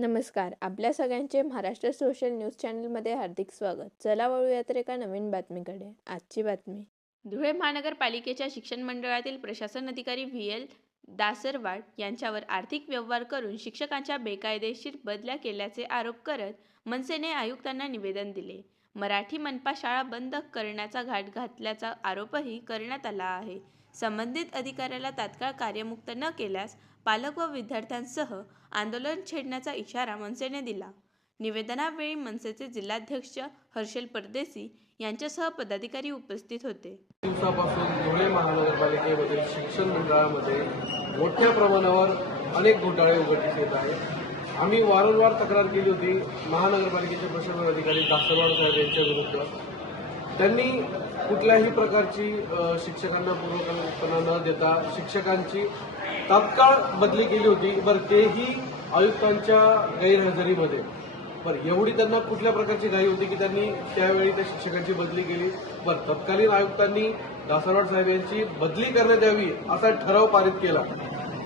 नमस्कार. आपल्या सगळ्यांचे महाराष्ट्र सोशल न्यूज चॅनलमध्ये हार्दिक स्वागत. चला वळूया तर एका नवीन बातमीकडे. आजची बातमी. धुळे महानगरपालिकेच्या शिक्षण मंडळातील प्रशासन अधिकारी VL दासरवाड यांच्यावर आर्थिक व्यवहार करून शिक्षकांच्या बेकायदेशीर बदल्या केल्याचे आरोप करत मनसेने आयुक्तांना निवेदन दिले. मराठी मनपा शाळा बंद करण्याचा घाट घातल्याचा आरोपही करण्यात आला आहे. संबंधित अधिकाऱ्याला तात्काळ कार्यमुक्त न केल्यास पालक व विद्यार्थ्यांसह आंदोलन छेडण्याचा इशारा मनसेने दिला. निवेदनावेळी मनसेचे जिल्हाध्यक्ष हर्षल परदेशी यांच्यासह पदाधिकारी उपस्थित होते. दिवसापासून धुळे महानगरपालिकेमधील शिक्षण मंडळामध्ये मोठ्या प्रमाणावर अनेक घोटाळे उघडकीस येत आहेत. आम्ही वारंवार तक्रार केली होती महानगरपालिकेचे प्रशासन अधिकारी दासरवाड साहेब यांच्या विरुद्ध. त्यांनी कुठल्याही प्रकारची शिक्षकांना पूर्वकल्पना न देता शिक्षकांची तात्काळ बदली केली होती. बरं, तेही आयुक्तांच्या गैरहजेरीमध्ये. बरं, एवढी त्यांना कुठल्या प्रकारची घाई होती की त्यांनी त्यावेळी त्या शिक्षकांची बदली केली? बरं, तत्कालीन आयुक्तांनी दासरवाड साहेब यांची बदली करण्यात यावी असा ठराव पारित केला.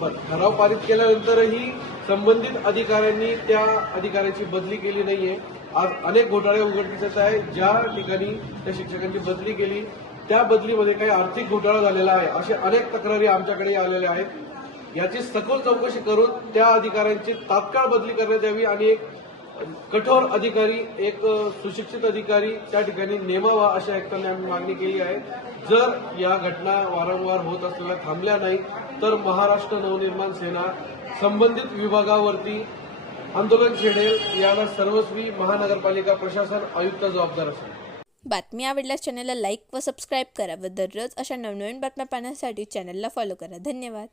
बरं, ठराव पारित केल्यानंतरही संबंधित अधिकाऱ्यांनी त्या अधिकाऱ्याची बदली केली नाहीये. आज अनेक घोटाळे उघडकीस येत आहे. ज्या ठिकाणी त्या शिक्षकांची बदली केली त्या बदलीमध्ये काही आर्थिक घोटाळा झालेला आहे अशा अनेक तक्रारी आमच्याकडे आलेल्या आहेत. याची सखोल चौकशी करून त्या अधिकाऱ्यांची तात्काळ बदली करण्यात यावी आणि एक कठोर अधिकारी, एक सुशिक्षित अधिकारी त्या ठिकाणी नेमावा अशा आयुक्तांनी आम्ही मागणी केली आहे. जर या घटना वारंवार होत असलेल्या थांबल्या नाही तर महाराष्ट्र नवनिर्माण सेना संबंधित विभागावरती आंदोलन छेडेल. याला सर्वस्वी महानगरपालिका प्रशासन आयुक्त जबाबदार असेल. बातमी आवडल्यास चॅनलला लाईक व सबस्क्राईब करा व दररोज अशा नवनवीन बातम्या पाहण्यासाठी चॅनलला फॉलो करा. धन्यवाद.